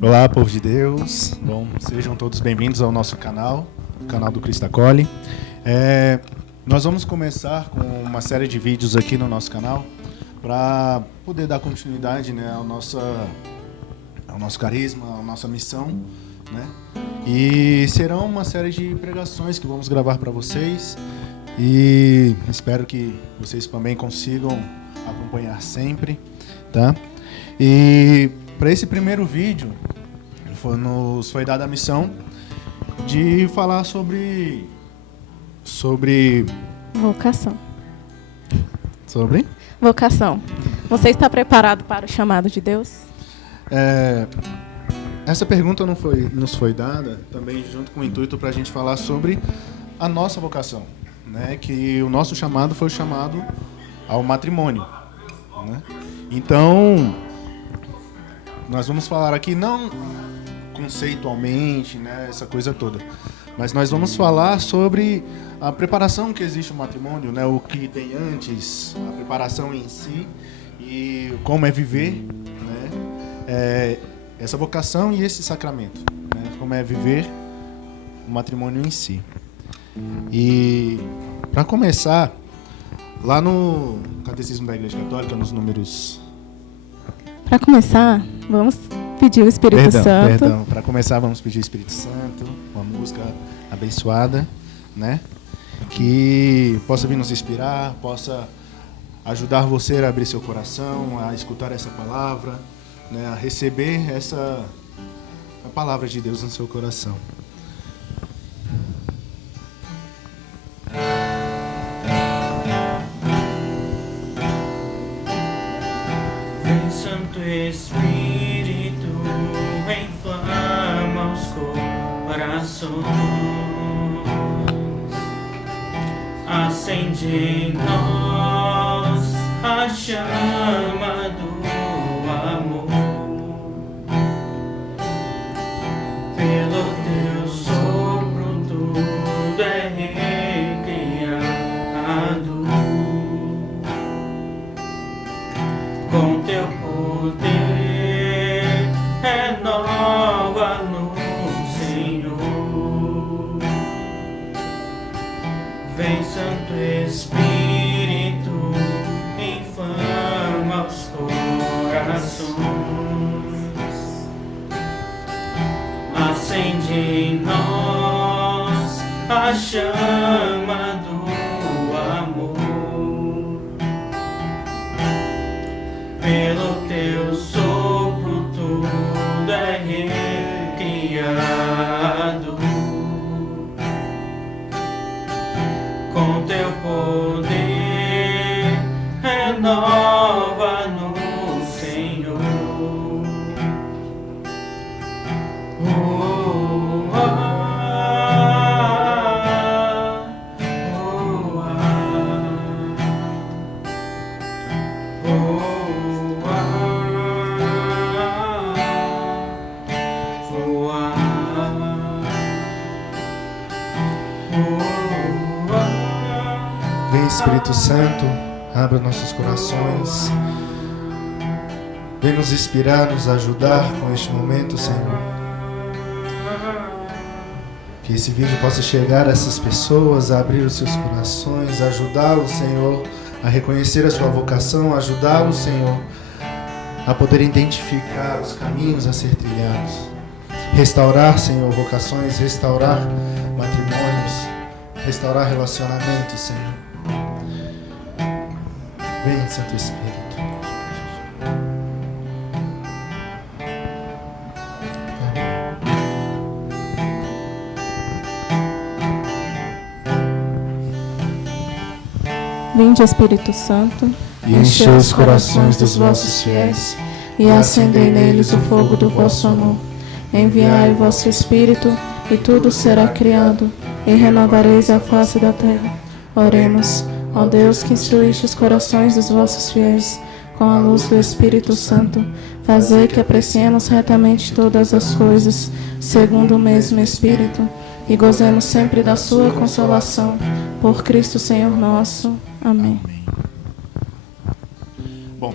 Olá, povo de Deus. Bom, sejam todos bem-vindos ao nosso canal, o canal do Cristo Acolhe. Nós vamos começar com uma série de vídeos aqui no nosso canal para poder dar continuidade, né, ao nosso carisma, à nossa missão, né? E serão uma série de pregações que vamos gravar para vocês e espero que vocês também consigam acompanhar sempre, tá? E para esse primeiro vídeo nos foi dada a missão de falar sobre vocação. Sobre? Vocação. Você está preparado para o chamado de Deus? Essa pergunta nos foi dada também junto com o intuito para a gente falar sobre a nossa vocação, né? Que o nosso chamado foi o chamado ao matrimônio, né? Então, nós vamos falar aqui não conceitualmente, né, essa coisa toda, mas nós vamos falar sobre a preparação que existe no matrimônio, né, o que tem antes, a preparação em si e como é viver, né, essa vocação e esse sacramento, né, como é viver o matrimônio em si. E para começar, lá no Catecismo da Igreja Católica, nos números... Para começar, vamos pedir o Espírito Santo. Perdão. Para começar, vamos pedir o Espírito Santo, uma música abençoada, né? Que possa vir nos inspirar, possa ajudar você a abrir seu coração, a escutar essa palavra, né? A receber a palavra de Deus no seu coração. Santo Espírito, inflama os corações, acende em nós a chama do amor. Pelo teu sopro tudo é recriado, com teu poder renova-nos, Senhor. Vem, Santo Espírito, inflama os corações, acende em nós a chama do amor. Pelo teu sopro tudo é recriado, com teu poder renova-nos, Senhor. Vem, Espírito Santo, abra nossos corações. Vem nos inspirar, nos ajudar com este momento, Senhor. Que esse vídeo possa chegar a essas pessoas, a abrir os seus corações, ajudá-los, Senhor, a reconhecer a sua vocação, ajudá-los, Senhor, a poder identificar os caminhos a ser trilhados. Restaurar, Senhor, vocações, restaurar matrimônios, restaurar relacionamentos, Senhor. Vem, Santo Espírito. Vinde, Espírito Santo, E enchei os corações dos vossos fiéis, e acendei neles o fogo do vosso amor. Enviai o vosso Espírito, e tudo será criado, e renovareis a face da terra. Oremos. Ó Deus, que instruíste os corações dos vossos fiéis com a luz do Espírito Santo, fazei que apreciemos retamente todas as coisas, segundo o mesmo Espírito, e gozemos sempre da sua consolação. Por Cristo Senhor nosso. Amém. Bom,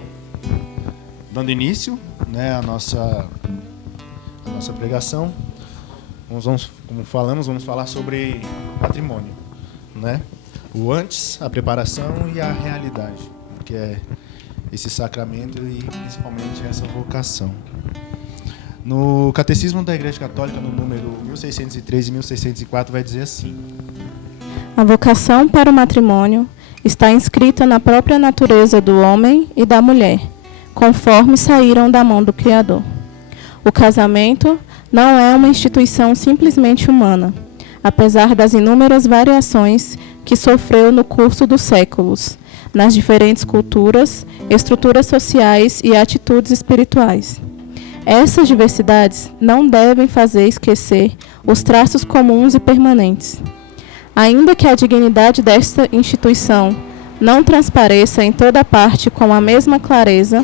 dando início, né, a nossa nossa pregação. Como falamos, vamos falar sobre matrimônio, né? O antes, a preparação e a realidade, que é esse sacramento e principalmente essa vocação. No Catecismo da Igreja Católica, no número 1603 e 1604, vai dizer assim: a vocação para o matrimônio está inscrita na própria natureza do homem e da mulher, conforme saíram da mão do Criador. O casamento não é uma instituição simplesmente humana, apesar das inúmeras variações que sofreu no curso dos séculos, nas diferentes culturas, estruturas sociais e atitudes espirituais. Essas diversidades não devem fazer esquecer os traços comuns e permanentes. Ainda que a dignidade desta instituição não transpareça em toda parte com a mesma clareza,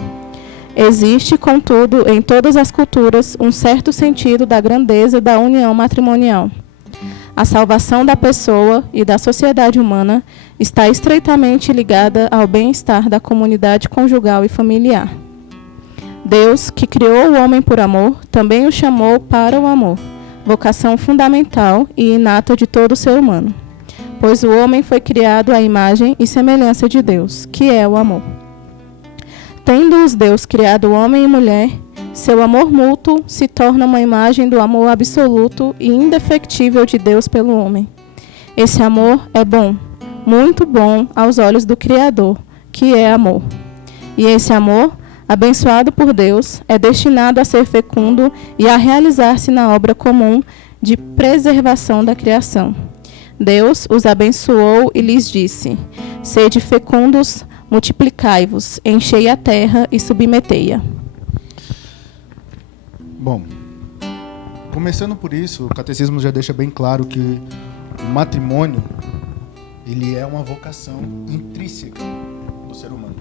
existe, contudo, em todas as culturas, um certo sentido da grandeza da união matrimonial. A salvação da pessoa e da sociedade humana está estreitamente ligada ao bem-estar da comunidade conjugal e familiar. Deus, que criou o homem por amor, também o chamou para o amor, vocação fundamental e inata de todo ser humano, pois o homem foi criado à imagem e semelhança de Deus, que é o amor. Tendo-os Deus criado homem e mulher, seu amor mútuo se torna uma imagem do amor absoluto e indefectível de Deus pelo homem. Esse amor é bom, muito bom aos olhos do Criador, que é amor. E esse amor, abençoado por Deus, é destinado a ser fecundo e a realizar-se na obra comum de preservação da criação. Deus os abençoou e lhes disse: sede fecundos, multiplicai-vos, enchei a terra e submetei-a. Bom, começando por isso, o catecismo já deixa bem claro que o matrimônio, ele é uma vocação intrínseca do ser humano.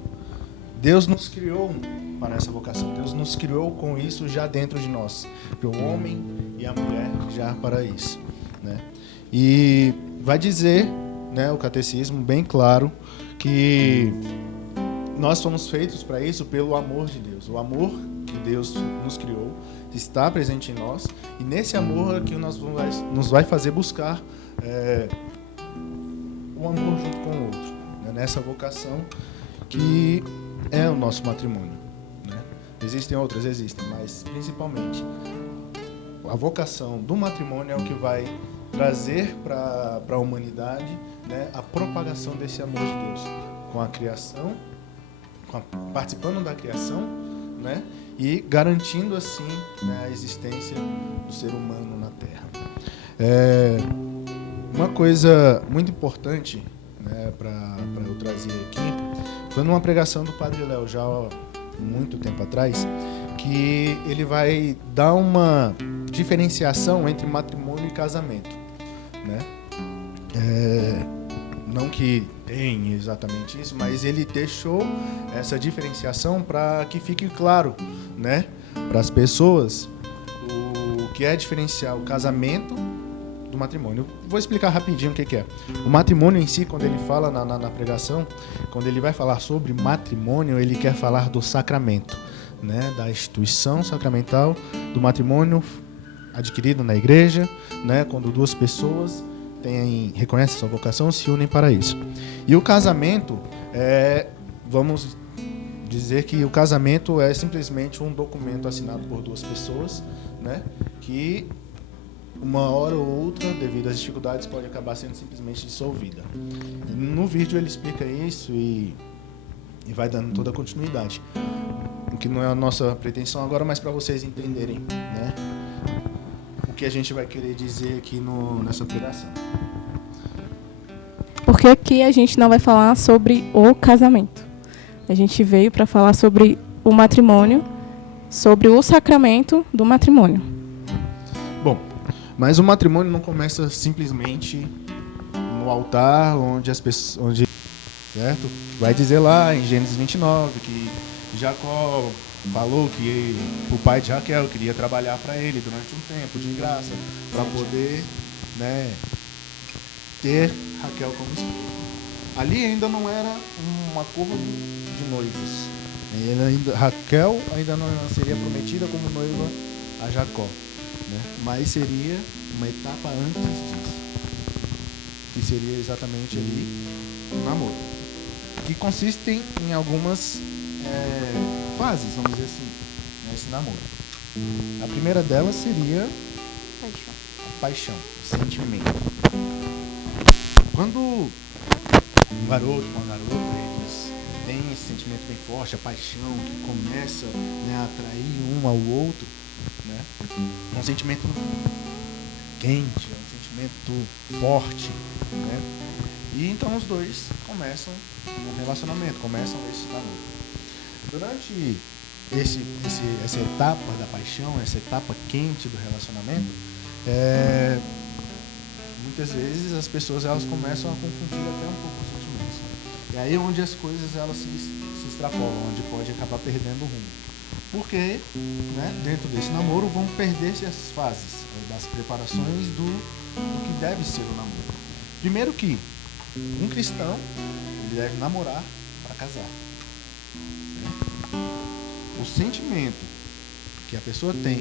Deus nos criou para essa vocação, Deus nos criou com isso já dentro de nós, o homem e a mulher já para isso, né? E vai dizer, né, o catecismo bem claro que nós somos feitos para isso pelo amor de Deus. O amor que Deus nos criou está presente em nós, e nesse amor é que nos vai fazer buscar o amor junto com o outro, né? Nessa vocação que é o nosso matrimônio, né? Existem outras, mas principalmente a vocação do matrimônio é o que vai trazer para a humanidade, né, a propagação desse amor de Deus, com a criação, participando da criação, né, e garantindo assim, né, a existência do ser humano na Terra. Uma coisa muito importante, né, para eu trazer aqui, foi numa pregação do Padre Léo, já há muito tempo atrás, que ele vai dar uma diferenciação entre matrimônio e casamento, né? Não que tem exatamente isso, mas ele deixou essa diferenciação para que fique claro, né, para as pessoas o que é diferenciar o casamento do matrimônio. Eu vou explicar rapidinho o que é. O matrimônio em si, quando ele fala na pregação, quando ele vai falar sobre matrimônio, ele quer falar do sacramento, né, da instituição sacramental do matrimônio adquirido na igreja, né, quando duas pessoas reconhecem sua vocação, se unem para isso. E o casamento, vamos dizer que o casamento é simplesmente um documento assinado por duas pessoas, né, que uma hora ou outra, devido às dificuldades, pode acabar sendo simplesmente dissolvida. No vídeo ele explica isso e vai dando toda a continuidade. O que não é a nossa pretensão agora, mas para vocês entenderem, né, o que a gente vai querer dizer aqui nessa pregação. Porque aqui a gente não vai falar sobre o casamento. A gente veio para falar sobre o matrimônio, sobre o sacramento do matrimônio. Bom, mas o matrimônio não começa simplesmente no altar, onde as pessoas, certo? Vai dizer lá em Gênesis 29 que Jacó falou que o pai de Raquel queria trabalhar para ele durante um tempo de graça, para poder, né, ter Raquel como esposa. Ali ainda não era um acordo de noivos. Raquel ainda não seria prometida como noiva a Jacó. né? Mas seria uma etapa antes disso, que seria exatamente ali o namoro, que consistem em algumas fases, vamos dizer assim, nesse namoro. A primeira delas seria a paixão, o sentimento. Quando um garoto, uma garota, eles têm esse sentimento bem forte, a paixão que começa, né, a atrair um ao outro, né? É um sentimento quente, é um sentimento forte, né? E então os dois começam um relacionamento, começam esse namoro. Durante essa etapa da paixão, essa etapa quente do relacionamento, muitas vezes as pessoas elas começam a confundir até um pouco os sentimentos. E aí é onde as coisas elas se extrapolam, onde pode acabar perdendo o rumo. Porque, né, dentro desse namoro vão perder-se as fases das preparações do que deve ser o namoro. Primeiro que um cristão ele deve namorar para casar. O sentimento que a pessoa tem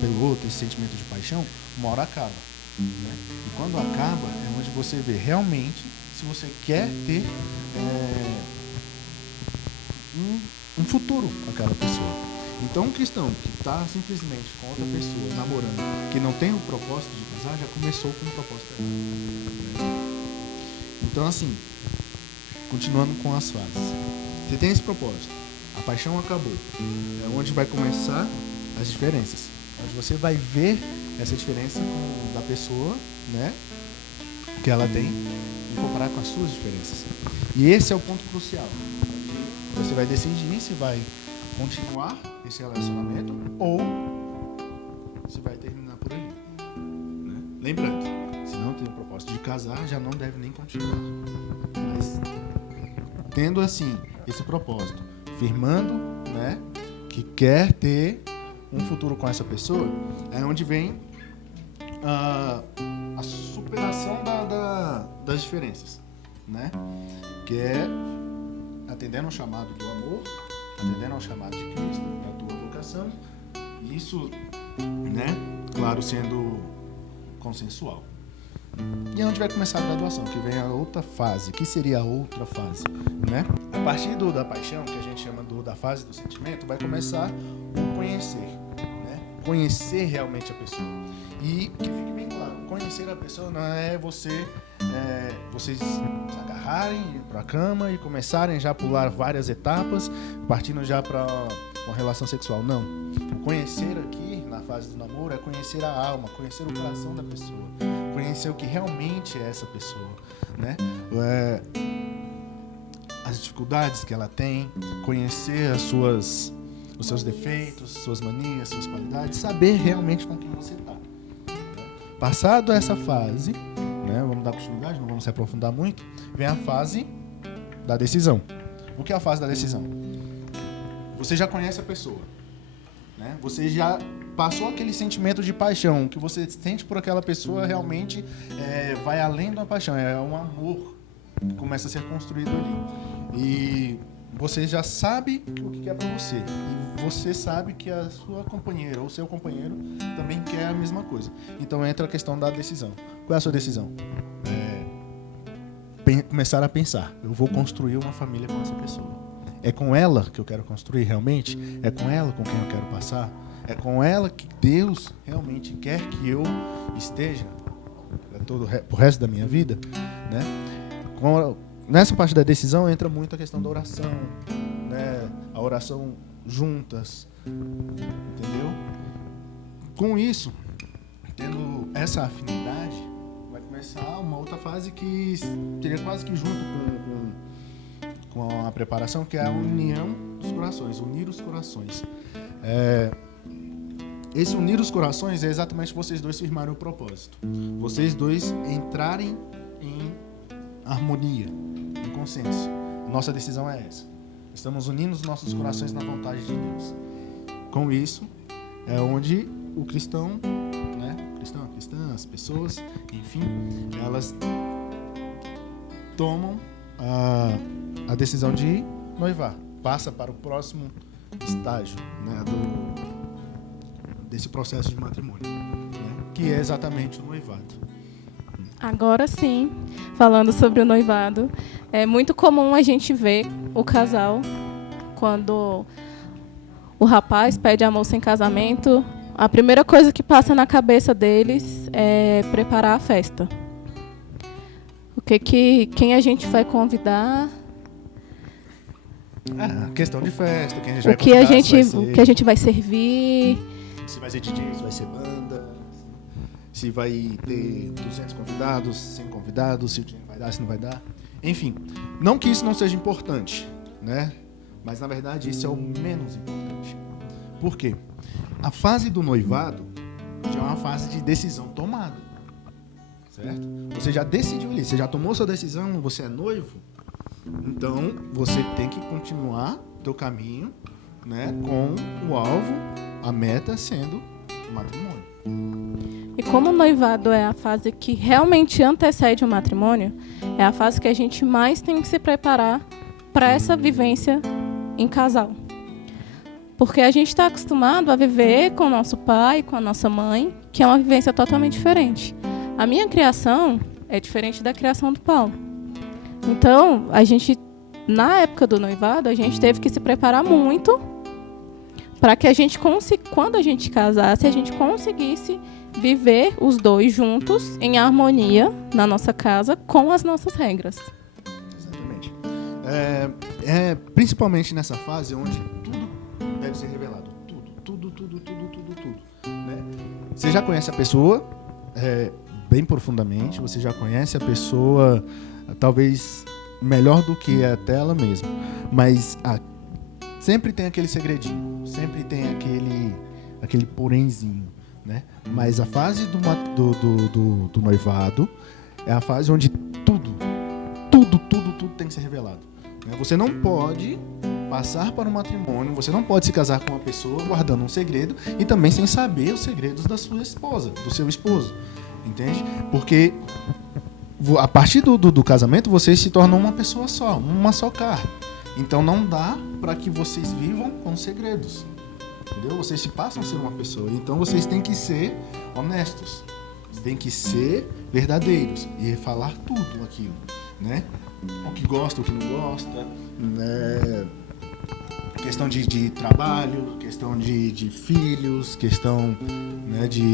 pelo outro, esse sentimento de paixão, uma hora acaba. Né? E quando acaba, é onde você vê realmente se você quer ter um futuro com aquela pessoa. Então, um cristão que está simplesmente com outra pessoa, namorando, que não tem o propósito de casar, já começou com um propósito errado. Né? Então, assim, continuando com as fases. Você tem esse propósito. A paixão acabou. É onde vai começar as diferenças. Onde você vai ver essa diferença da pessoa, né, que ela tem e comparar com as suas diferenças. E esse é o ponto crucial. Você vai decidir se vai continuar esse relacionamento ou se vai terminar por ali. Né? Lembrando, se não tem o propósito de casar, já não deve nem continuar. Mas tendo assim esse propósito, firmando, né, que quer ter um futuro com essa pessoa, é onde vem a superação das diferenças, né? Que é atendendo ao chamado do amor, atendendo ao chamado de Cristo, da tua vocação, isso, né, claro, sendo consensual. E é onde vai começar a graduação, que vem a outra fase. Que seria a outra fase, né? A partir da paixão, que a gente chama da fase do sentimento, vai começar o conhecer, né? Conhecer realmente a pessoa. E que fique bem claro, conhecer a pessoa não é vocês se agarrarem, ir pra cama e começarem já a pular várias etapas, partindo já para uma relação sexual. Não. O conhecer aqui, na fase do namoro, é conhecer a alma, conhecer o coração da pessoa. Conhecer o que realmente é essa pessoa, né? As dificuldades que ela tem, conhecer os seus defeitos, suas manias, suas qualidades, saber realmente com quem você está. Passado essa fase, né, vamos dar continuidade, não vamos se aprofundar muito, vem a fase da decisão. O que é a fase da decisão? Você já conhece a pessoa, né? Você já passou aquele sentimento de paixão, que você sente por aquela pessoa realmente vai além da paixão, é um amor que começa a ser construído ali. E você já sabe o que quer para você. E você sabe que a sua companheira ou seu companheiro também quer a mesma coisa. Então entra a questão da decisão. Qual é a sua decisão? Começar a pensar. Eu vou construir uma família com essa pessoa. É com ela que eu quero construir realmente? É com ela com quem eu quero passar? É com ela que Deus realmente quer que eu esteja pro resto da minha vida, né? Nessa parte da decisão entra muito a questão da oração, né? A oração juntas, entendeu? Com isso, tendo essa afinidade, vai começar uma outra fase que seria quase que junto com a preparação, que é a união dos corações, unir os corações. Esse unir os corações é exatamente vocês dois firmarem o propósito. Vocês dois entrarem em harmonia, em consenso. Nossa decisão é essa. Estamos unindo os nossos corações na vontade de Deus. Com isso, é onde o cristão, né? A cristã, as pessoas, enfim, elas tomam a decisão de noivar. Passa para o próximo estágio, né? desse processo de matrimônio, né? Que é exatamente o noivado. Agora sim, falando sobre o noivado, é muito comum a gente ver o casal, quando o rapaz pede a moça em casamento, a primeira coisa que passa na cabeça deles é preparar a festa. Quem a gente vai convidar? Questão de festa, quem a gente vai O que a gente vai servir? Se vai ser DJ, se vai ser banda, se vai ter 200 convidados, 100 convidados, se o dinheiro vai dar, se não vai dar. Enfim, não que isso não seja importante, né? Mas, na verdade, isso é o menos importante. Por quê? A fase do noivado já é uma fase de decisão tomada, certo? Você já decidiu ali, você já tomou sua decisão, você é noivo, então você tem que continuar o teu caminho, né, com o alvo, a meta sendo o matrimônio. E como o noivado é a fase que realmente antecede o matrimônio, é a fase que a gente mais tem que se preparar para essa vivência em casal. Porque a gente está acostumado a viver com o nosso pai, com a nossa mãe, que é uma vivência totalmente diferente. A minha criação é diferente da criação do Paulo. Então, na época do noivado, a gente teve que se preparar muito para que quando a gente casasse, a gente conseguisse viver os dois juntos, em harmonia, na nossa casa, com as nossas regras. Exatamente. Principalmente nessa fase onde tudo deve ser revelado. Tudo. Né? Você já conhece a pessoa bem profundamente, você já conhece a pessoa talvez melhor do que até ela mesma. Mas sempre tem aquele segredinho, sempre tem aquele porémzinho, né? Mas a fase do noivado é a fase onde tudo tem que ser revelado. Né? Você não pode passar para um matrimônio, você não pode se casar com uma pessoa guardando um segredo e também sem saber os segredos da sua esposa, do seu esposo. Entende? Porque a partir do casamento vocês se tornam uma pessoa só, uma só carne. Então não dá para que vocês vivam com segredos. Entendeu? Vocês se passam a ser uma pessoa. Então vocês têm que ser honestos. Têm que ser verdadeiros e falar tudo aquilo, né? O que gosta, o que não gosta, né? Questão de trabalho, questão de filhos, questão, né, de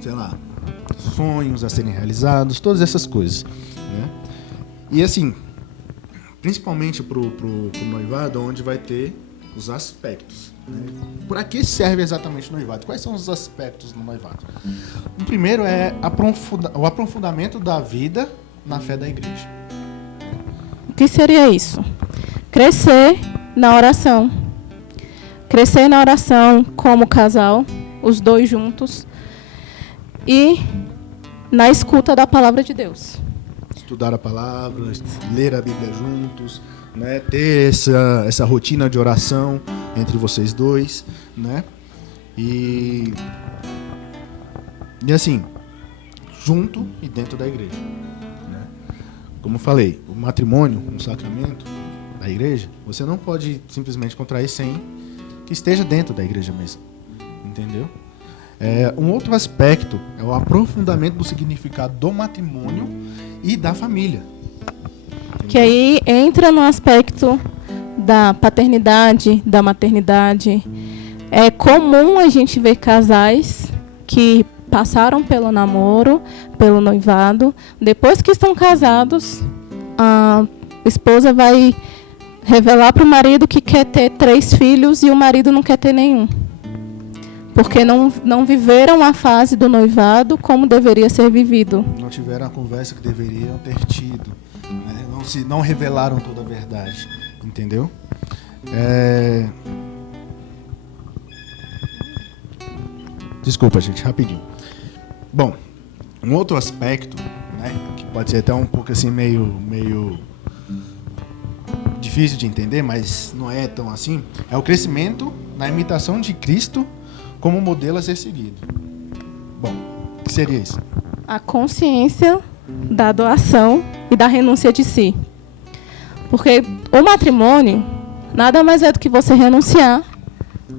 sei lá, sonhos a serem realizados, todas essas coisas, né? E assim, principalmente pro noivado, onde vai ter os aspectos, né? Para que serve exatamente o noivado? Quais são os aspectos do noivado? O primeiro é o aprofundamento da vida na fé da igreja. O que seria isso? Crescer na oração. Crescer na oração como casal, os dois juntos, e na escuta da palavra de Deus. Estudar a palavra, ler a Bíblia juntos, né? Ter essa rotina de oração entre vocês dois, né? E assim, junto e dentro da igreja, né? Como eu falei, o matrimônio, um sacramento da igreja, você não pode simplesmente contrair sem que esteja dentro da igreja mesmo, entendeu? Um outro aspecto é o aprofundamento do significado do matrimônio e da família. Entendeu? Que aí entra no aspecto da paternidade, da maternidade. É comum a gente ver casais que passaram pelo namoro, pelo noivado. Depois que estão casados, a esposa vai revelar para o marido que quer ter 3 filhos e o marido não quer ter nenhum. Porque não viveram a fase do noivado como deveria ser vivido. Não tiveram a conversa que deveriam ter tido, né? Não revelaram toda a verdade, entendeu? Desculpa, gente, rapidinho. Bom, um outro aspecto, né, que pode ser até um pouco assim meio difícil de entender, mas não é tão assim, é o crescimento na imitação de Cristo como modelo a ser seguido. Bom, o que seria isso? A consciência da doação e da renúncia de si. Porque o matrimônio nada mais é do que você renunciar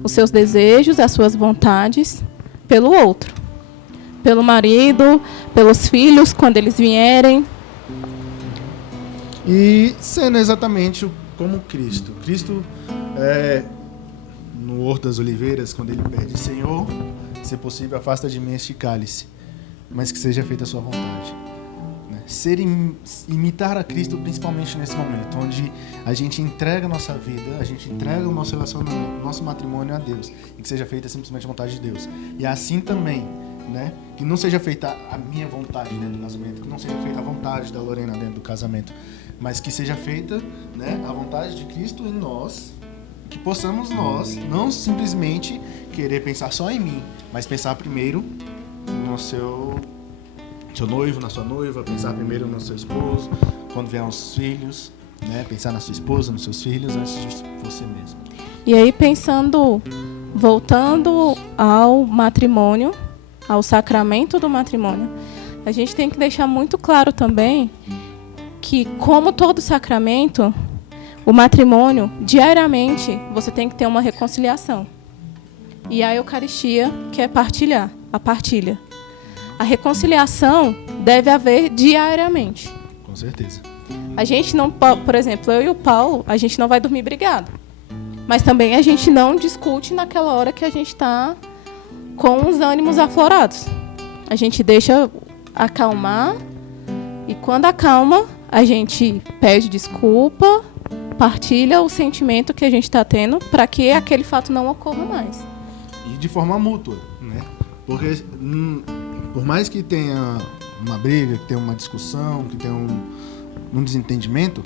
os seus desejos, as suas vontades pelo outro. Pelo marido, pelos filhos, quando eles vierem. E sendo exatamente como Cristo. Cristo, no Horto das Oliveiras, quando ele pede: Senhor, se possível, afasta de mim este cálice, mas que seja feita a sua vontade. Imitar a Cristo, principalmente nesse momento, onde a gente entrega a nossa vida, a gente entrega o nosso relacionamento, o nosso matrimônio a Deus, e que seja feita simplesmente a vontade de Deus. E assim também, né, que não seja feita a minha vontade dentro do casamento, que não seja feita a vontade da Lorena dentro do casamento, mas que seja feita, né, a vontade de Cristo em nós, que possamos nós não simplesmente querer pensar só em mim, mas pensar primeiro no seu noivo, na sua noiva, pensar primeiro no seu esposo, quando vier os filhos, né? Pensar na sua esposa, nos seus filhos, antes de você mesmo. E aí, voltando ao matrimônio, ao sacramento do matrimônio, a gente tem que deixar muito claro também que, como todo sacramento, o matrimônio, diariamente, você tem que ter uma reconciliação. E a Eucaristia, que é partilhar, a partilha. A reconciliação deve haver diariamente. Com certeza. A gente não, por exemplo, eu e o Paulo, a gente não vai dormir brigado. Mas também a gente não discute naquela hora que a gente está com os ânimos aflorados. A gente deixa acalmar e quando acalma, a gente pede desculpa, partilha o sentimento que a gente está tendo para que aquele fato não ocorra mais. E de forma mútua, né? Porque por mais que tenha uma briga, que tenha uma discussão, que tenha um desentendimento,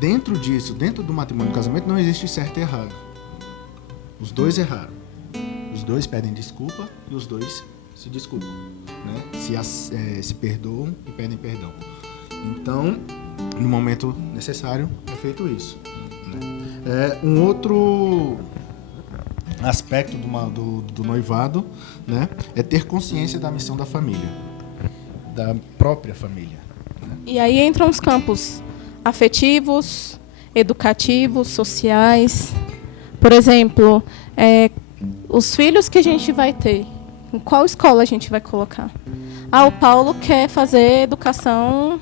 dentro disso, dentro do matrimônio, do casamento, não existe certo e errado. Os dois erraram. Os dois pedem desculpa e os dois se desculpam, né? Se perdoam e pedem perdão. Então, no momento necessário, é feito isso, né? Um outro aspecto do noivado, né, é ter consciência da missão da família, da própria família, né? E aí entram os campos afetivos, educativos, sociais. Por exemplo, os filhos que a gente vai ter, em qual escola a gente vai colocar? O Paulo quer fazer educação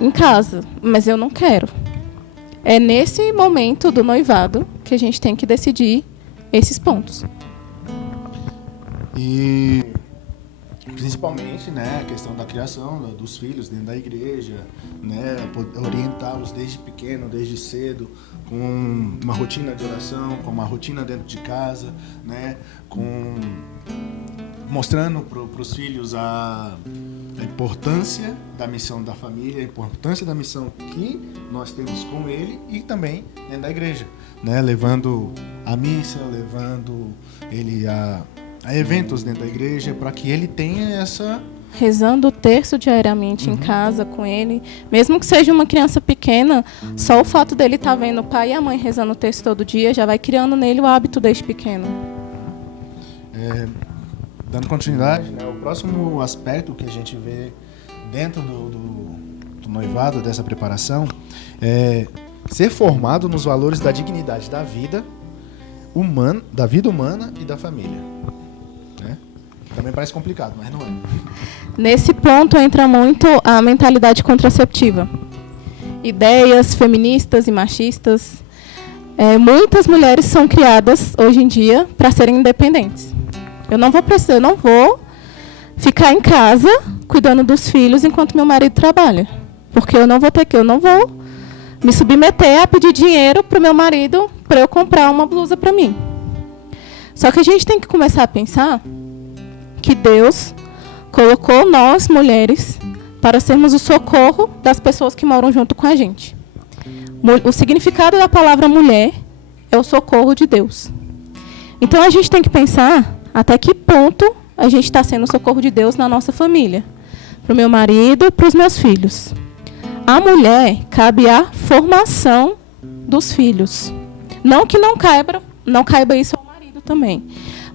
em casa, mas eu não quero. É nesse momento do noivado que a gente tem que decidir esses pontos. E principalmente, né, a questão da criação dos filhos dentro da igreja, né, orientá-los desde pequeno, desde cedo, com uma rotina de oração, com uma rotina dentro de casa, né, mostrando para os filhos a importância da missão da família, a importância da missão que nós temos com ele e também dentro da igreja, né, levando a missa, levando ele a eventos dentro da igreja, para que ele tenha essa... Rezando o terço diariamente em casa com ele, mesmo que seja uma criança pequena, só o fato dele estar vendo o pai e a mãe rezando o terço todo dia já vai criando nele o hábito desde pequeno. Dando continuidade, né, o próximo aspecto que a gente vê dentro do noivado, dessa preparação, é ser formado nos valores da dignidade da vida humana e da família. Também parece complicado, mas não é. Nesse ponto entra muito a mentalidade contraceptiva. Ideias feministas e machistas. Muitas mulheres são criadas hoje em dia para serem independentes. Eu não vou ficar em casa cuidando dos filhos enquanto meu marido trabalha. Porque eu não vou me submeter a pedir dinheiro para o meu marido para eu comprar uma blusa para mim. Só que a gente tem que começar a pensar que Deus colocou nós, mulheres, para sermos o socorro das pessoas que moram junto com a gente. O significado da palavra mulher é o socorro de Deus. Então, a gente tem que pensar até que ponto a gente está sendo o socorro de Deus na nossa família. Para o meu marido e para os meus filhos. A mulher cabe a formação dos filhos. Não que não caiba isso ao marido também.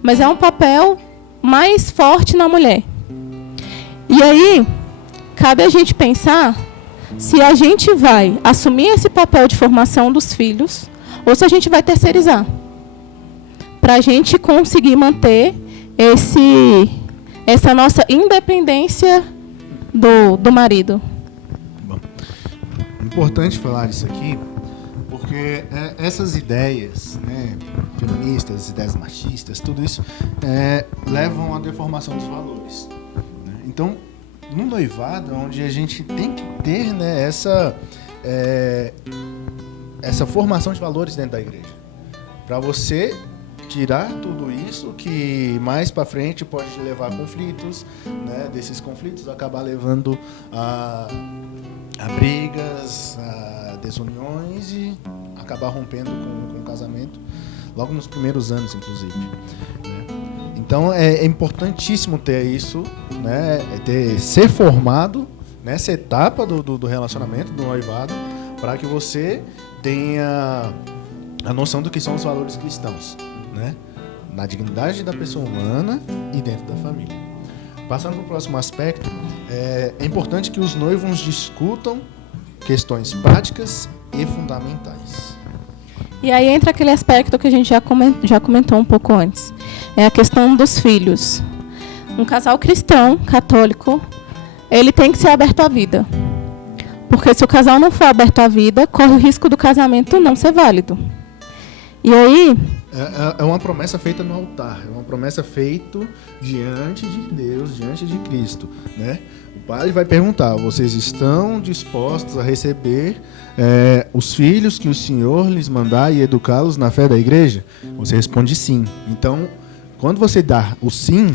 Mas é um papel mais forte na mulher. E aí, cabe a gente pensar se a gente vai assumir esse papel de formação dos filhos ou se a gente vai terceirizar, para a gente conseguir manter essa nossa independência do marido. Bom, importante falar isso aqui, porque essas ideias, né, feministas, ideias machistas, tudo isso levam à deformação dos valores. Né? Então, no noivado, onde a gente tem que ter, né, essa formação de valores dentro da igreja, para você tirar tudo isso que mais para frente pode levar a conflitos, né, desses conflitos acabar levando a brigas, a desuniões e acabar rompendo com o casamento logo nos primeiros anos, inclusive. Né? Então é importantíssimo ter isso, né, ser formado nessa etapa do relacionamento, do noivado, para que você tenha a noção do que são os valores cristãos, né? Na dignidade da pessoa humana e dentro da família. Passando para o próximo aspecto, é importante que os noivos discutam questões práticas e fundamentais. E aí entra aquele aspecto que a gente já comentou um pouco antes. É a questão dos filhos. Um casal cristão, católico, ele tem que ser aberto à vida. Porque se o casal não for aberto à vida, corre o risco do casamento não ser válido. E aí... É uma promessa feita no altar, é uma promessa feita diante de Deus, diante de Cristo, né? O padre vai perguntar: vocês estão dispostos a receber os filhos que o Senhor lhes mandar e educá-los na fé da igreja? Você responde sim. Então, quando você dá o sim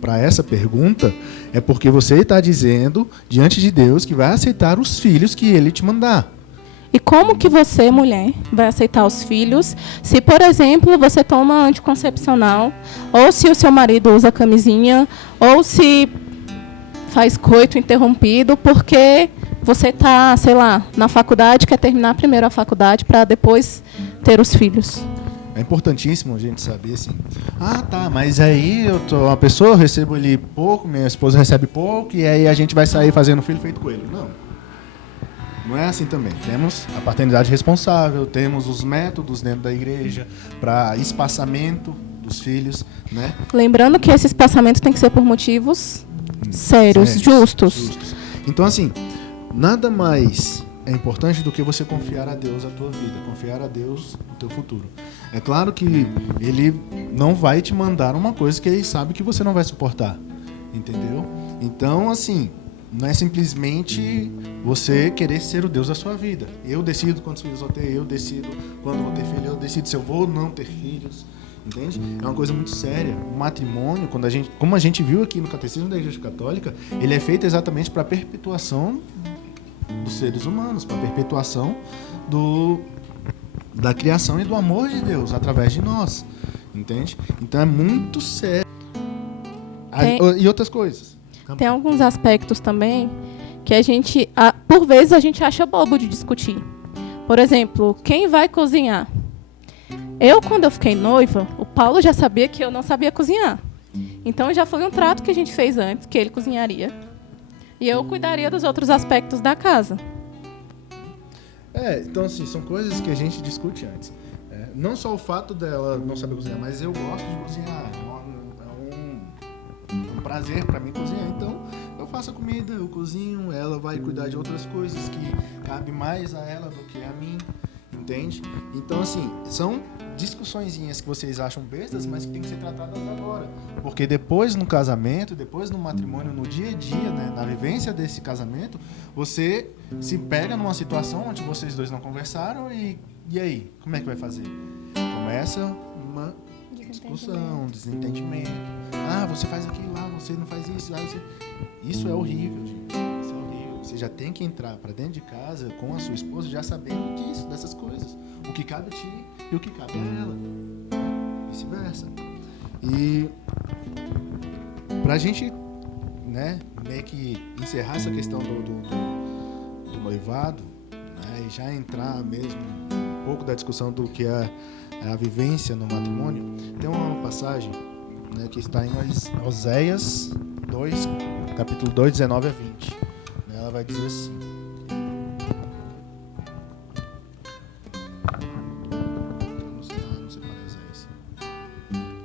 para essa pergunta, é porque você está dizendo diante de Deus que vai aceitar os filhos que Ele te mandar. E como que você, mulher, vai aceitar os filhos se, por exemplo, você toma anticoncepcional, ou se o seu marido usa camisinha, ou se faz coito interrompido porque você está, sei lá, na faculdade, quer terminar primeiro a faculdade para depois ter os filhos? É importantíssimo a gente saber assim, mas aí uma pessoa, eu recebo ele pouco, minha esposa recebe pouco, e aí a gente vai sair fazendo filho feito coelho. Não é assim também. Temos a paternidade responsável, temos os métodos dentro da igreja para espaçamento dos filhos, né? Lembrando que esse espaçamento tem que ser por motivos sérios, justos. Então, assim, nada mais é importante do que você confiar a Deus a tua vida, confiar a Deus o teu futuro. É claro que Ele não vai te mandar uma coisa que Ele sabe que você não vai suportar, entendeu? Então, assim, não é simplesmente você querer ser o Deus da sua vida. Eu decido quantos filhos vou ter, eu decido quando vou ter filho, eu decido se eu vou ou não ter filhos. Entende? É uma coisa muito séria. O matrimônio, como a gente viu aqui no Catecismo da Igreja Católica, ele é feito exatamente para a perpetuação dos seres humanos, para a perpetuação da criação e do amor de Deus através de nós. Entende? Então é muito sério. E outras coisas. Tem alguns aspectos também que a gente, por vezes, a gente acha bobo de discutir. Por exemplo, quem vai cozinhar? Quando eu fiquei noiva, o Paulo já sabia que eu não sabia cozinhar. Então, já foi um trato que a gente fez antes, que ele cozinharia. E eu cuidaria dos outros aspectos da casa. Então, assim, são coisas que a gente discute antes. Não só o fato dela não saber cozinhar, mas eu gosto de cozinhar. É um prazer para mim cozinhar. Então, eu faço a comida, eu cozinho, ela vai cuidar de outras coisas que cabe mais a ela do que a mim. Entende? Então, assim, são discussõezinhas que vocês acham bestas, mas que tem que ser tratadas agora. Porque depois no casamento, depois no matrimônio, no dia a dia, né, na vivência desse casamento, você se pega numa situação onde vocês dois não conversaram e aí? Como é que vai fazer? Começa uma discussão, desentendimento. Você faz aquilo lá, você não faz isso. Isso é horrível, gente. Isso é horrível. Você já tem que entrar para dentro de casa com a sua esposa já sabendo disso, dessas coisas. O que cabe a ti e o que cabe a ela. Vice-versa. E pra gente, né, meio que encerrar essa questão do noivado, né, e já entrar mesmo um pouco da discussão do que é a vivência no matrimônio, tem uma passagem, né, que está em Oséias 2, capítulo 2, 19 a 20. Ela vai dizer assim: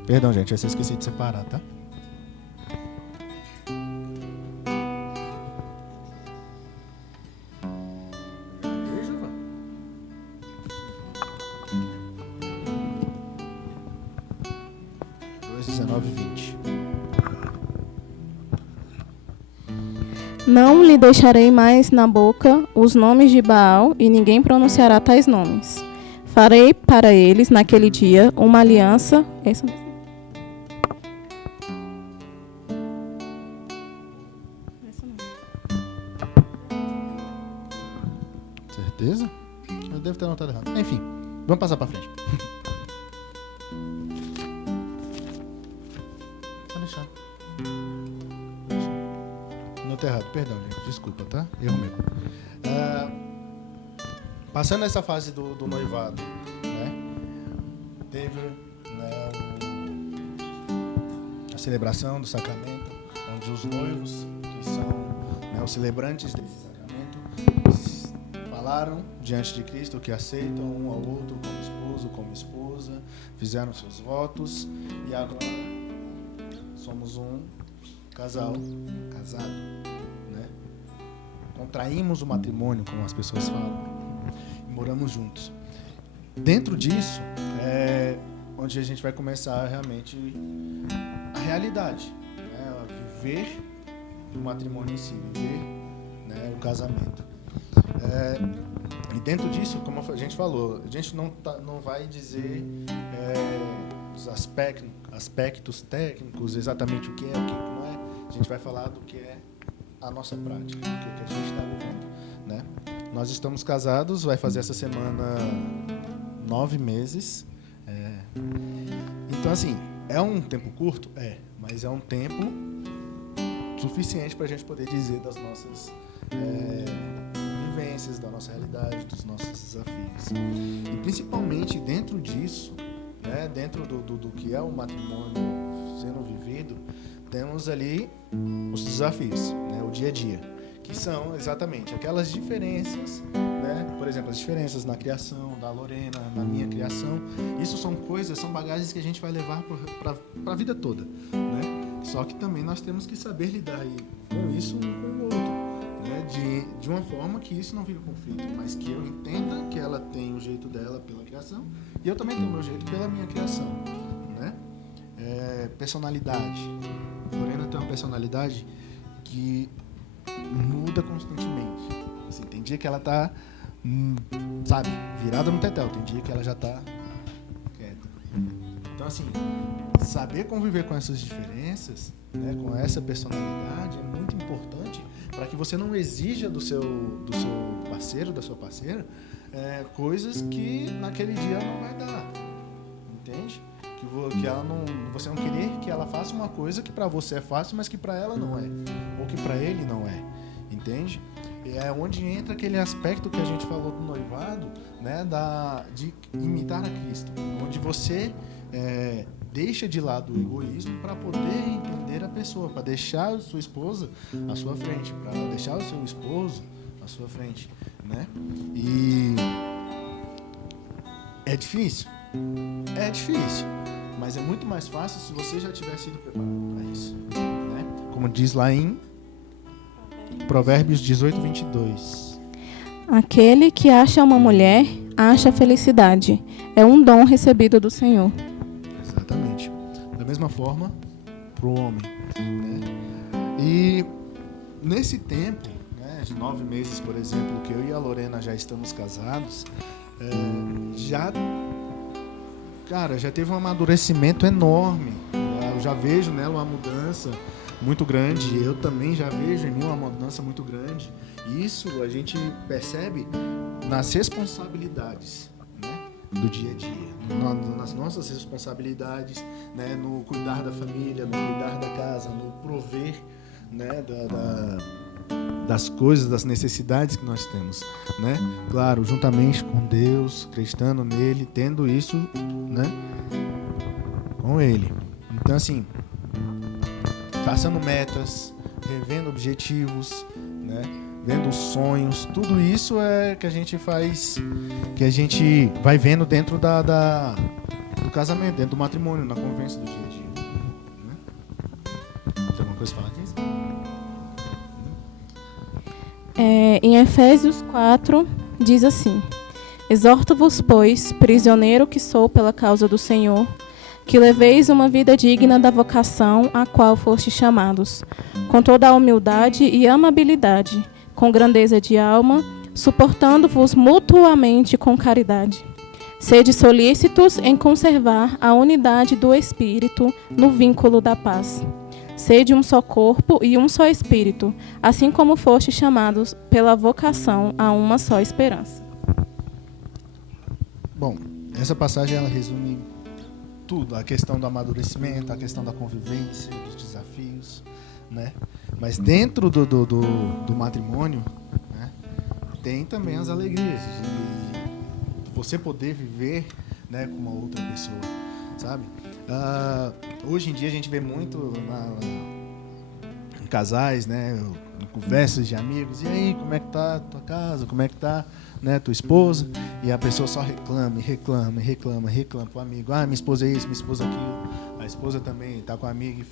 Perdão, gente, eu esqueci de separar, tá? Não lhe deixarei mais na boca os nomes de Baal, e ninguém pronunciará tais nomes. Farei para eles, naquele dia, uma aliança... Essa mesmo. Certeza? Eu devo ter anotado errado. Enfim, vamos passar para frente. Pode deixar. Anotei errado, perdão, gente. Desculpa, tá? Erro meu. Passando essa fase do noivado, né? Teve, né, a celebração do sacramento, onde os noivos, que são, né, os celebrantes desse sacramento, falaram diante de Cristo que aceitam um ao outro como esposo, como esposa, fizeram seus votos e agora somos um casal casado, né? Contraímos o matrimônio, como as pessoas falam, e moramos juntos. Dentro disso é onde a gente vai começar realmente a realidade, né? A viver o matrimônio em si, viver, né, o casamento. E dentro disso, como a gente falou, a gente não vai dizer os aspectos técnicos, exatamente o que é, o que não é. A gente vai falar do que é a nossa prática, do que a gente está vivendo, né? Nós estamos casados, vai fazer essa semana 9 meses. Então, assim, é um tempo curto? Mas é um tempo suficiente para a gente poder dizer das nossas vivências, da nossa realidade, dos nossos desafios. E principalmente dentro disso, né, dentro do que é o matrimônio sendo vivido, temos ali os desafios, né, o dia a dia, que são exatamente aquelas diferenças, né, por exemplo, as diferenças na criação da Lorena, na minha criação. Isso são coisas, são bagagens que a gente vai levar para a vida toda, né? Só que também nós temos que saber lidar com isso um com o outro, né? De uma forma que isso não vire conflito, mas que eu entenda que ela tem o jeito dela pela criação e eu também tenho o meu jeito pela minha criação, né? Personalidade. Lorena tem uma personalidade que muda constantemente. Assim, tem dia que ela tá, sabe, virada no tetel, tem dia que ela já tá quieta. Então, assim, saber conviver com essas diferenças, né, com essa personalidade, é muito importante para que você não exija do seu parceiro, da sua parceira, coisas que naquele dia não vai dar, entende? Que ela não, você não querer que ela faça uma coisa que para você é fácil, mas que para ela não é, ou que para ele não é, entende? É onde entra aquele aspecto que a gente falou do noivado, né, de imitar a Cristo, onde você deixa de lado o egoísmo para poder entender a pessoa, para deixar a sua esposa à sua frente, para deixar o seu esposo à sua frente, né? E é difícil, mas é muito mais fácil se você já tiver sido preparado para isso, né? Como diz lá em Provérbios 18:22. Aquele que acha uma mulher, acha felicidade. É um dom recebido do Senhor. Exatamente. Da mesma forma, para o homem, né? E nesse tempo, né, de 9 meses, por exemplo, que eu e a Lorena já estamos casados, já teve um amadurecimento enorme. Eu já vejo nela uma mudança muito grande. Eu também já vejo em mim uma mudança muito grande. Isso a gente percebe nas responsabilidades, né, do dia a dia, nas nossas responsabilidades, né, no cuidar da família, no cuidar da casa, no prover, né, das coisas, das necessidades que nós temos, né? Claro, juntamente com Deus, acreditando nele, tendo isso, né, com ele. Então, assim, traçando metas, revendo objetivos, né, vendo sonhos, tudo isso é que a gente faz, que a gente vai vendo dentro do casamento, dentro do matrimônio, na convivência do dia a dia. Né? Tem alguma coisa a falar disso? Em Efésios 4, diz assim: Exorto-vos, pois, prisioneiro que sou pela causa do Senhor, que leveis uma vida digna da vocação a qual fostes chamados, com toda a humildade e amabilidade, com grandeza de alma, suportando-vos mutuamente com caridade. Sede solícitos em conservar a unidade do Espírito no vínculo da paz. Sede um só corpo e um só Espírito, assim como fostes chamados pela vocação a uma só esperança. Bom, essa passagem ela resume tudo, a questão do amadurecimento, a questão da convivência, dos desafios, né? Mas dentro do matrimônio, né, tem também as alegrias de você poder viver, né, com uma outra pessoa, sabe? Hoje em dia a gente vê muito em casais, né, em conversas de amigos, e aí, como é que tá a tua casa, como é que tá, né, tua esposa? E a pessoa só reclama pro amigo, minha esposa é isso, minha esposa aquilo. A esposa também tá com a amiga e,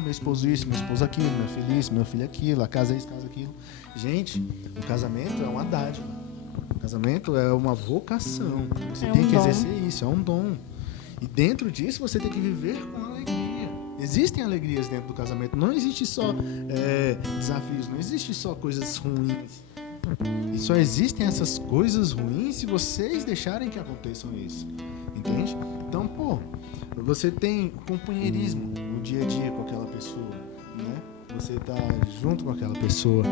meu esposo isso, meu esposo aquilo, meu filho isso, meu filho aquilo, a casa é isso, casa aquilo. Gente, o casamento é uma dádiva. O casamento é uma vocação. Você tem que exercer isso, é um dom. E dentro disso você tem que viver com alegria. Existem alegrias dentro do casamento. Não existe só desafios, não existe só coisas ruins. E só existem essas coisas ruins se vocês deixarem que aconteçam isso. Entende? Então, você tem companheirismo no dia a dia com aquela pessoa, né? Você tá junto com aquela pessoa.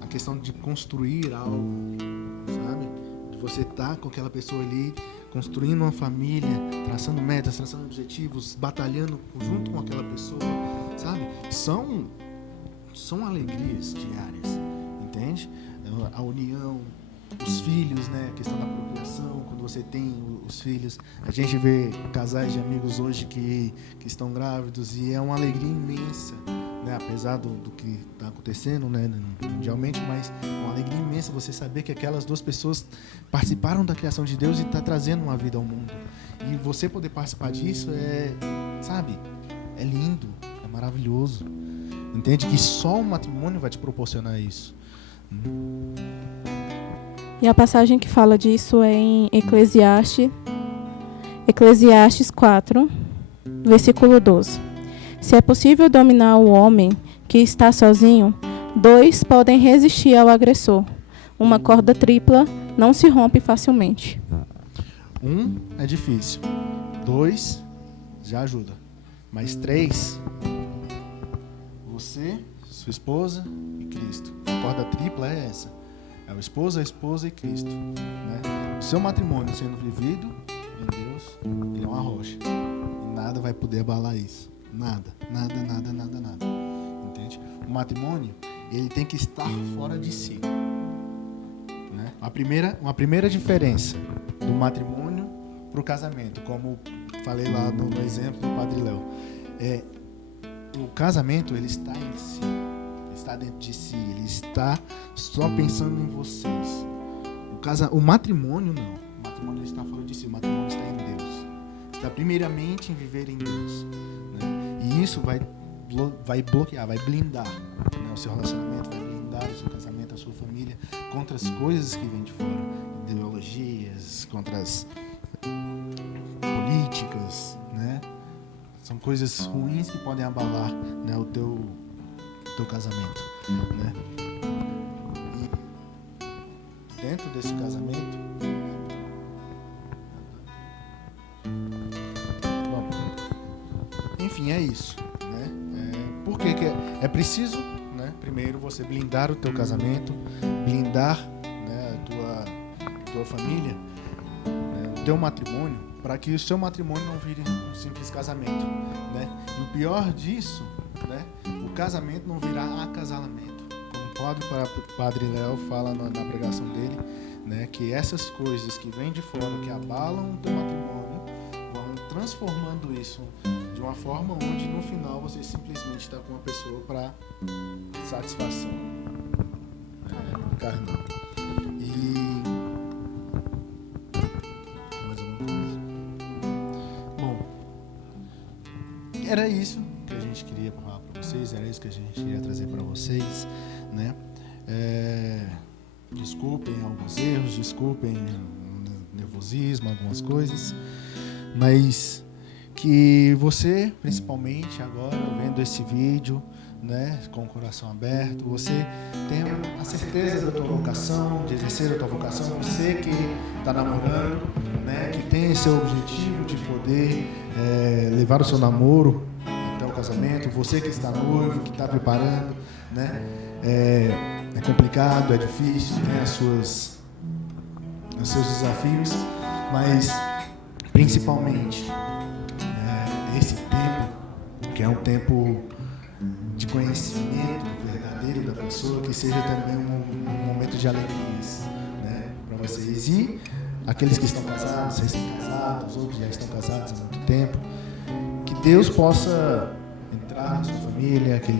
A questão de construir algo, sabe? De você estar com aquela pessoa ali, construindo uma família, traçando metas, traçando objetivos, batalhando junto com aquela pessoa, sabe? São alegrias diárias, entende? A união, os filhos, né? A questão da procriação, quando você tem os filhos. A gente vê casais de amigos hoje que estão grávidos e é uma alegria imensa, né? Apesar do que está acontecendo, né, mundialmente, mas uma alegria imensa você saber que aquelas duas pessoas participaram da criação de Deus e está trazendo uma vida ao mundo. E você poder participar disso é lindo, é maravilhoso. Entende? Que só o matrimônio vai te proporcionar isso. E a passagem que fala disso é em Eclesiastes 4, versículo 12. Se é possível dominar o homem que está sozinho, 2 podem resistir ao agressor. Uma corda tripla não se rompe facilmente. 1 é difícil. 2 já ajuda. Mas 3, você, sua esposa e Cristo. A corda tripla é essa. É o esposo, a esposa e Cristo, né? O seu matrimônio sendo vivido em Deus, ele é uma rocha. E nada vai poder abalar isso. Nada. Entende? O matrimônio, ele tem que estar fora de si, né? Uma primeira diferença do matrimônio para o casamento, como falei lá no exemplo do Padre Léo, o casamento, ele está em si, ele está dentro de si, ele está só pensando em vocês. O matrimônio não. O matrimônio está fora de si, o matrimônio está em Deus. Está primeiramente em viver em Deus, né? E isso vai bloquear, vai blindar, né, o seu relacionamento, vai blindar o seu casamento, a sua família contra as coisas que vêm de fora, ideologias, contra as políticas, né? São coisas ruins que podem abalar, né, o teu casamento, né? E dentro desse casamento, bom, enfim, é isso, né? Por que é preciso, né, primeiro você blindar o teu casamento, blindar, né, a tua família, né, o teu matrimônio, para que o seu matrimônio não vire um simples casamento, né? E o pior disso, né, o casamento não virá acasalamento. Como o Padre Léo fala na pregação dele, né, que essas coisas que vêm de fora, que abalam o teu matrimônio, vão transformando isso de uma forma onde no final você simplesmente está com uma pessoa para satisfação carnal. E mais alguma coisa? era isso que a gente queria falar para vocês, era isso que a gente queria trazer para vocês, né? Desculpem alguns erros, desculpem o nervosismo, algumas coisas, mas que você, principalmente agora, vendo esse vídeo, né, com o coração aberto, você tenha a certeza da tua vocação, de exercer a tua vocação, você que está namorando, né, que tem esse objetivo de poder levar o seu namoro até o casamento, você que está noivo, que está preparando, né, é complicado, é difícil, tem os seus desafios, mas principalmente esse tempo, que é um tempo de conhecimento verdadeiro da pessoa, que seja também um momento de alegrias, né, para vocês. E aqueles que estão casados, recém-casados, outros já estão casados há muito tempo, que Deus possa entrar na sua família, que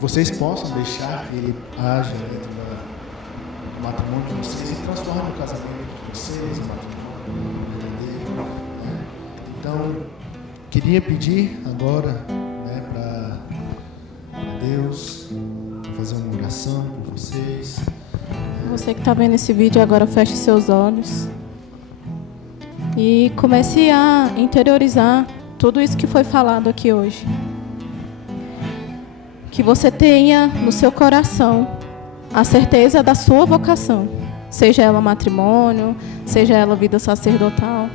vocês possam deixar que Ele haja dentro do matrimônio de vocês e transforme o casamento de vocês, o matrimônio verdadeiro, né? Então, queria pedir agora, né, para Deus fazer uma oração por vocês. Você que está vendo esse vídeo agora, feche seus olhos e comece a interiorizar tudo isso que foi falado aqui hoje. Que você tenha no seu coração a certeza da sua vocação, seja ela matrimônio, seja ela vida sacerdotal.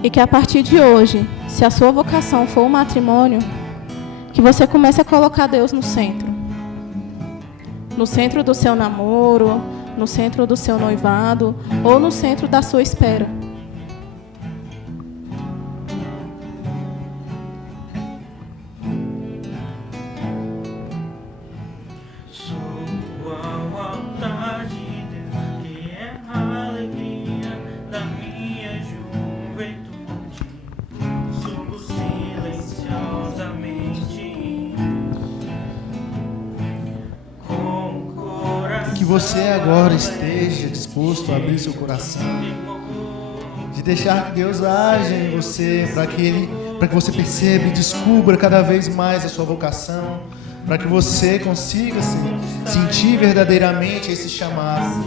E que a partir de hoje, se a sua vocação for o matrimônio, que você comece a colocar Deus no centro. No centro do seu namoro, no centro do seu noivado ou no centro da sua espera. Que você agora esteja disposto a abrir seu coração, de deixar que Deus haja em você, para que você perceba e descubra cada vez mais a sua vocação, para que você consiga sentir verdadeiramente esse chamado.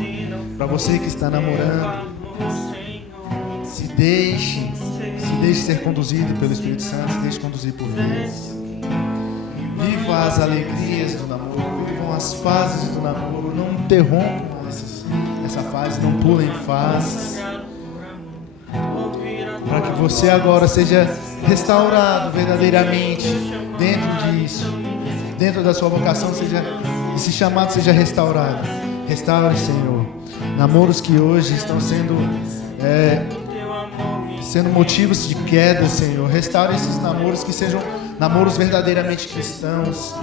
Para você que está namorando, se deixe ser conduzido pelo Espírito Santo, se deixe conduzir por Deus. Viva as alegrias do namoro, vivam as fases do namoro, não interrompam essa fase, não pulem fases. Para que você agora seja restaurado verdadeiramente dentro disso, dentro da sua vocação, esse chamado seja restaurado. Restaure, Senhor, namoros que hoje estão sendo motivos de queda, Senhor. Restaure esses namoros, que sejam namoros verdadeiramente cristãos,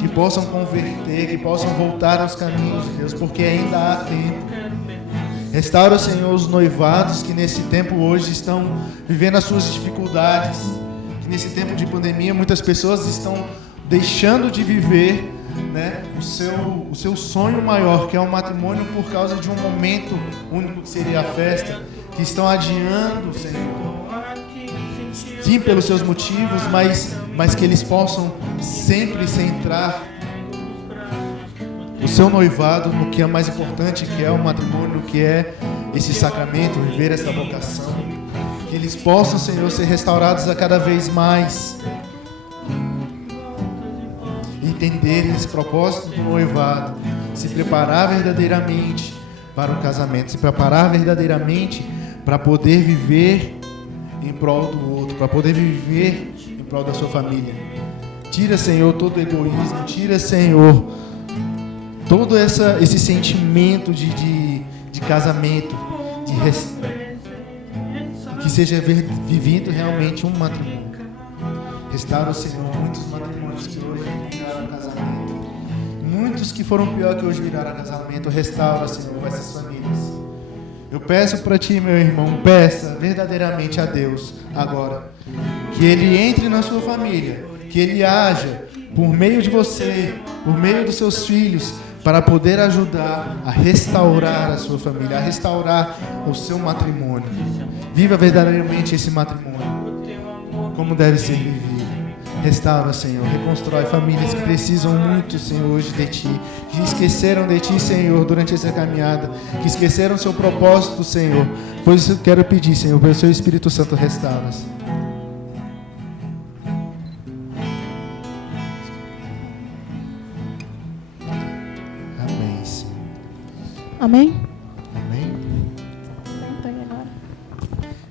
que possam converter, que possam voltar aos caminhos de Deus, porque ainda há tempo. Restaura, Senhor, os noivados que nesse tempo hoje estão vivendo as suas dificuldades, que nesse tempo de pandemia muitas pessoas estão deixando de viver, né, o seu sonho maior, que é o matrimônio, por causa de um momento único que seria a festa, que estão adiando, Senhor, sim, pelos seus motivos, mas que eles possam sempre centrar o seu noivado no que é mais importante, que é o matrimônio, que é esse sacramento, viver essa vocação, que eles possam, Senhor, ser restaurados a cada vez mais, entenderem esse propósito do noivado, se preparar verdadeiramente para o casamento, se preparar verdadeiramente para poder viver em prol do outro, para poder viver em prol da sua família. Tira, Senhor, todo o egoísmo, tira, Senhor, todo esse sentimento de casamento, que seja vivido realmente um matrimônio. Restaura, Senhor, muitos matrimônios que hoje viraram casamento, muitos que foram pior que hoje viraram casamento. Restaura, Senhor, essas famílias. Eu peço para Ti, meu irmão, peça verdadeiramente a Deus agora, que Ele entre na sua família, que Ele haja por meio de você, por meio dos seus filhos, para poder ajudar a restaurar a sua família, a restaurar o seu matrimônio. Viva verdadeiramente esse matrimônio como deve ser vivido. Restaura, Senhor, reconstrói famílias que precisam muito, Senhor, hoje de Ti, que esqueceram de Ti, Senhor, durante essa caminhada, que esqueceram seu propósito, Senhor. Pois eu quero pedir, Senhor, pelo Seu Espírito Santo, restaura-as. Amém, Senhor. Amém? Amém.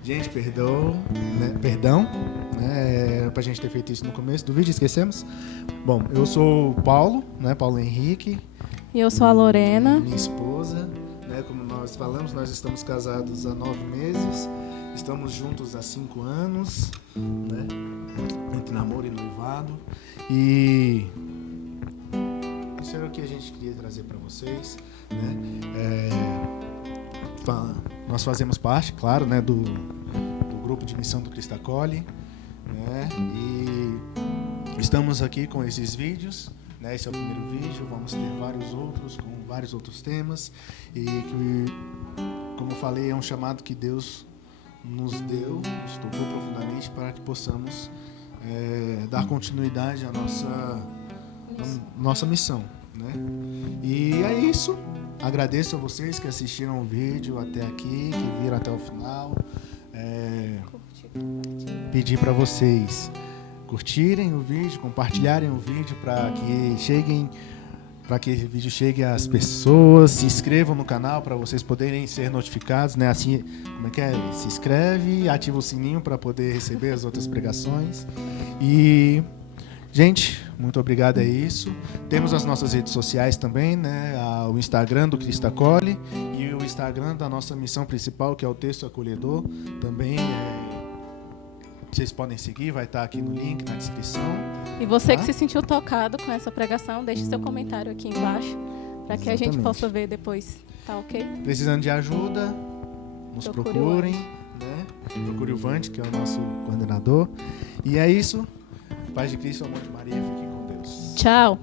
Gente, perdão, era pra gente ter feito isso no começo do vídeo, esquecemos. Bom, eu sou o Paulo, Paulo Henrique. E eu sou a Lorena. Minha esposa, como nós falamos, nós estamos casados há 9 meses, estamos juntos há 5 anos, entre namoro e noivado. E isso era o que a gente queria trazer para vocês, Nós fazemos parte, claro, do grupo de missão do Cristo Acolhe, e estamos aqui com esses vídeos, esse é o primeiro vídeo, vamos ter vários outros, com vários outros temas, e que, como eu falei, é um chamado que Deus nos deu, nos tocou profundamente para que possamos dar continuidade à nossa missão, E é isso. Agradeço a vocês que assistiram o vídeo até aqui, que viram até o final. Pedir para vocês curtirem o vídeo, compartilharem o vídeo para que esse vídeo chegue às pessoas. Se inscrevam no canal para vocês poderem ser notificados, Assim, se inscreve, ativa o sininho para poder receber as outras pregações. E gente, muito obrigado, é isso. Temos as nossas redes sociais também, o Instagram do Cristo Acolhe e o Instagram da nossa missão principal, que é o Texto Acolhedor. Também vocês podem seguir, vai estar aqui no link, na descrição. E você que se sentiu tocado com essa pregação, deixe seu comentário aqui embaixo, para que a gente possa ver depois, tá ok? Precisando de ajuda, nos procurem, Procure o Vante, que é o nosso coordenador. E é isso. Paz de Cristo, amor de Maria, fiquem com Deus. Tchau.